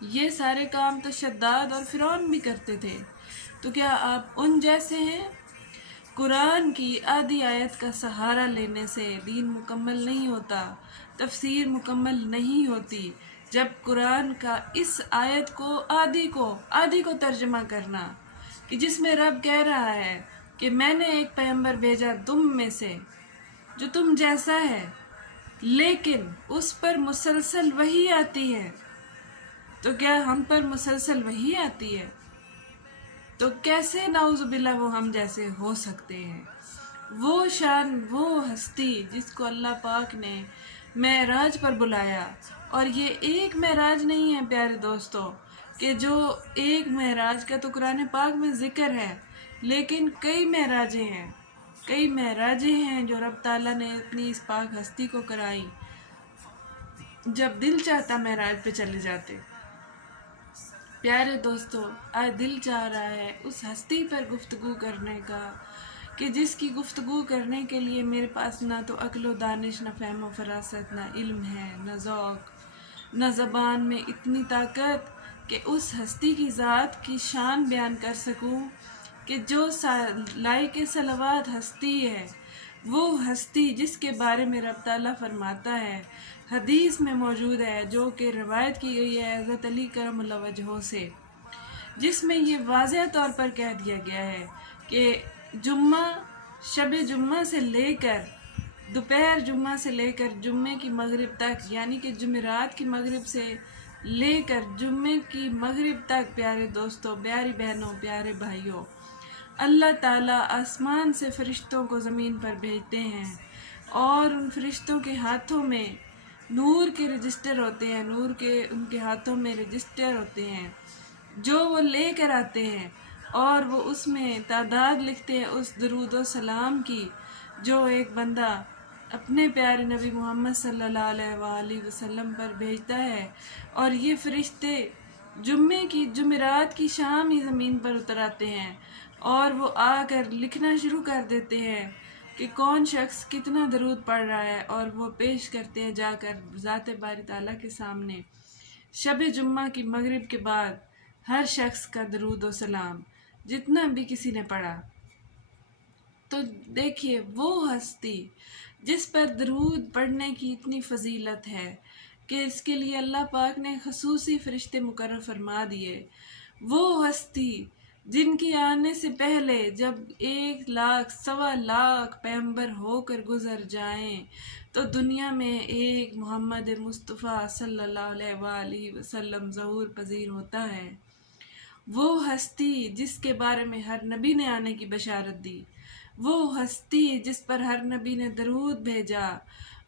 یہ سارے کام تو شداد اور فرعون بھی کرتے تھے، تو کیا آپ ان جیسے ہیں؟ قرآن کی آدھی آیت کا سہارا لینے سے دین مکمل نہیں ہوتا، تفسیر مکمل نہیں ہوتی۔ جب قرآن کا اس آیت کو آدھی کو ترجمہ کرنا کہ جس میں رب کہہ رہا ہے کہ میں نے ایک پیغمبر بھیجا تم میں سے جو تم جیسا ہے، لیکن اس پر مسلسل وحی آتی ہے، تو کیا ہم پر مسلسل وحی آتی ہے؟ تو کیسے نعوذ باللہ وہ ہم جیسے ہو سکتے ہیں؟ وہ شان، وہ ہستی جس کو اللہ پاک نے معراج پر بلایا، اور یہ ایک معراج نہیں ہے پیارے دوستو، کہ جو ایک معراج کا تو قرآن پاک میں ذکر ہے، لیکن کئی معراجیں ہیں جو رب تعالیٰ نے اپنی اس پاک ہستی کو کرائی۔ جب دل چاہتا معراج پہ چلے جاتے۔ پیارے دوستو، آج دل چاہ رہا ہے اس ہستی پر گفتگو کرنے کا کہ جس کی گفتگو کرنے کے لیے میرے پاس نہ تو عقل و دانش، نہ فہم و فراست، نہ علم ہے، نہ ذوق، نہ زبان میں اتنی طاقت کہ اس ہستی کی ذات کی شان بیان کر سکوں کہ جو لائق صلوات ہستی ہے، وہ ہستی جس کے بارے میں رب تعالیٰ فرماتا ہے، حدیث میں موجود ہے، جو کہ روایت کی گئی ہے حضرت علی کرم اللہ وجہہ سے، جس میں یہ واضح طور پر کہہ دیا گیا ہے کہ شب جمعہ سے لے کر دوپہر جمعہ سے لے کر جمعے کی مغرب تک، یعنی کہ جمعرات کی مغرب سے لے کر جمعے کی مغرب تک، پیارے دوستوں، پیاری بہنوں، پیارے بھائیوں، اللہ تعالیٰ آسمان سے فرشتوں کو زمین پر بھیجتے ہیں، اور ان فرشتوں کے ہاتھوں میں نور کے رجسٹر ہوتے ہیں، ان کے ہاتھوں میں رجسٹر ہوتے ہیں جو وہ لے کر آتے ہیں، اور وہ اس میں تعداد لکھتے ہیں اس درود و سلام کی جو ایک بندہ اپنے پیارے نبی محمد صلی اللہ علیہ وآلہ وسلم پر بھیجتا ہے، اور یہ فرشتے جمعرات کی شام ہی زمین پر اتر آتے ہیں، اور وہ آ کر لکھنا شروع کر دیتے ہیں کہ کون شخص کتنا درود پڑھ رہا ہے، اور وہ پیش کرتے ہیں جا کر ذات باری تعالیٰ کے سامنے شب جمعہ کی مغرب کے بعد ہر شخص کا درود و سلام جتنا بھی کسی نے پڑھا۔ تو دیکھیے وہ ہستی جس پر درود پڑھنے کی اتنی فضیلت ہے کہ اس کے لیے اللہ پاک نے خصوصی فرشتے مقرر فرما دیے، وہ ہستی جن کی آنے سے پہلے جب 1,00,000 سوا لاکھ پیغمبر ہو کر گزر جائیں تو دنیا میں ایک محمد مصطفیٰ صلی اللہ علیہ وآلہ وسلم ظہور پذیر ہوتا ہے، وہ ہستی جس کے بارے میں ہر نبی نے آنے کی بشارت دی، وہ ہستی جس پر ہر نبی نے درود بھیجا،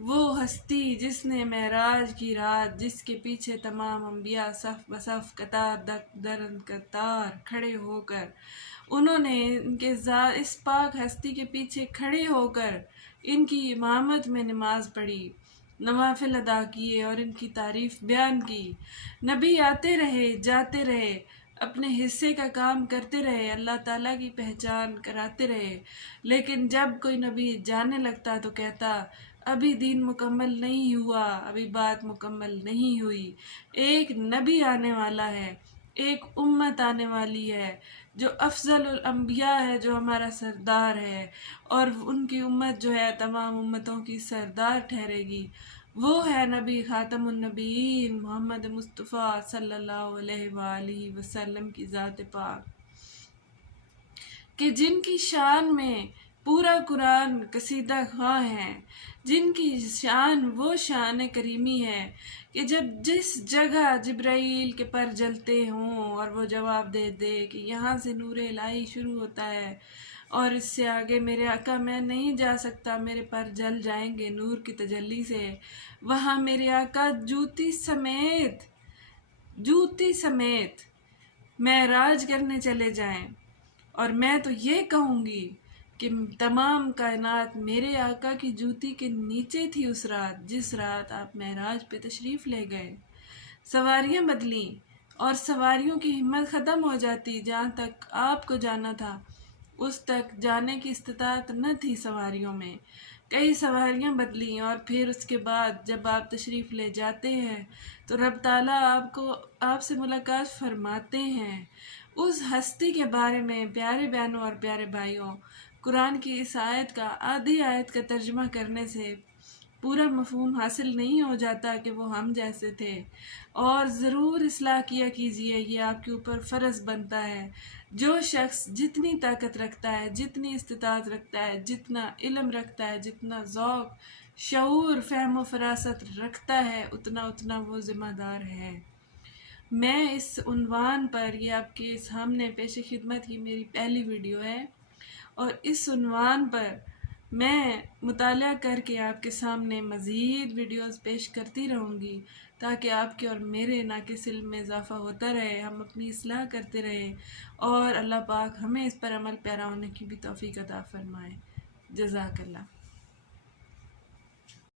وہ ہستی جس نے معراج کی رات جس کے پیچھے تمام انبیاء صف بصف قطار در قطار کھڑے ہو کر انہوں نے اس پاک ہستی کے پیچھے کھڑے ہو کر ان کی امامت میں نماز پڑھی، نوافل ادا کیے اور ان کی تعریف بیان کی۔ نبی آتے رہے، جاتے رہے، اپنے حصے کا کام کرتے رہے، اللہ تعالیٰ کی پہچان کراتے رہے، لیکن جب کوئی نبی جانے لگتا تو کہتا ابھی دین مکمل نہیں ہوا، ابھی بات مکمل نہیں ہوئی، ایک نبی آنے والا ہے، ایک امت آنے والی ہے جو افضل الانبیاء ہے، جو ہمارا سردار ہے، اور ان کی امت جو ہے تمام امتوں کی سردار ٹھہرے گی، وہ ہے نبی خاتم النبیین محمد مصطفیٰ صلی اللہ علیہ وآلہ وسلم کی ذات پاک، کہ جن کی شان میں پورا قرآن قصیدہ خواں ہے، جن کی شان وہ شان کریمی ہے کہ جس جگہ جبرائیل کے پر جلتے ہوں اور وہ جواب دے کہ یہاں سے نور الہی شروع ہوتا ہے اور اس سے آگے میرے آقا میں نہیں جا سکتا، میرے پر جل جائیں گے نور کی تجلی سے، وہاں میرے آقا جوتی سمیت معراج کرنے چلے جائیں، اور میں تو یہ کہوں گی کہ تمام کائنات میرے آقا کی جوتی کے نیچے تھی اس رات جس رات آپ معراج پہ تشریف لے گئے۔ سواریاں بدلیں اور سواریوں کی ہمت ختم ہو جاتی، جہاں تک آپ کو جانا تھا اس تک جانے کی استطاعت نہ تھی سواریوں میں، کئی سواریاں بدلیں، اور پھر اس کے بعد جب آپ تشریف لے جاتے ہیں تو رب تعالیٰ آپ سے ملاقات فرماتے ہیں۔ اس ہستی کے بارے میں پیارے بہنوں اور پیارے بھائیوں، قرآن کی اس آیت کا آدھی آیت کا ترجمہ کرنے سے پورا مفہوم حاصل نہیں ہو جاتا کہ وہ ہم جیسے تھے، اور ضرور اصلاح کیا کیجئے، یہ آپ کے اوپر فرض بنتا ہے۔ جو شخص جتنی طاقت رکھتا ہے، جتنی استطاعت رکھتا ہے، جتنا علم رکھتا ہے، جتنا ذوق، شعور، فہم و فراست رکھتا ہے، اتنا وہ ذمہ دار ہے۔ میں اس عنوان پر، یہ آپ کے سامنے پیش خدمت کی میری پہلی ویڈیو ہے، اور اس عنوان پر میں مطالعہ کر کے آپ کے سامنے مزید ویڈیوز پیش کرتی رہوں گی، تاکہ آپ کے اور میرے ناقص علم میں اضافہ ہوتا رہے، ہم اپنی اصلاح کرتے رہیں، اور اللہ پاک ہمیں اس پر عمل پیرا ہونے کی بھی توفیق عطا فرمائے۔ جزاک اللہ۔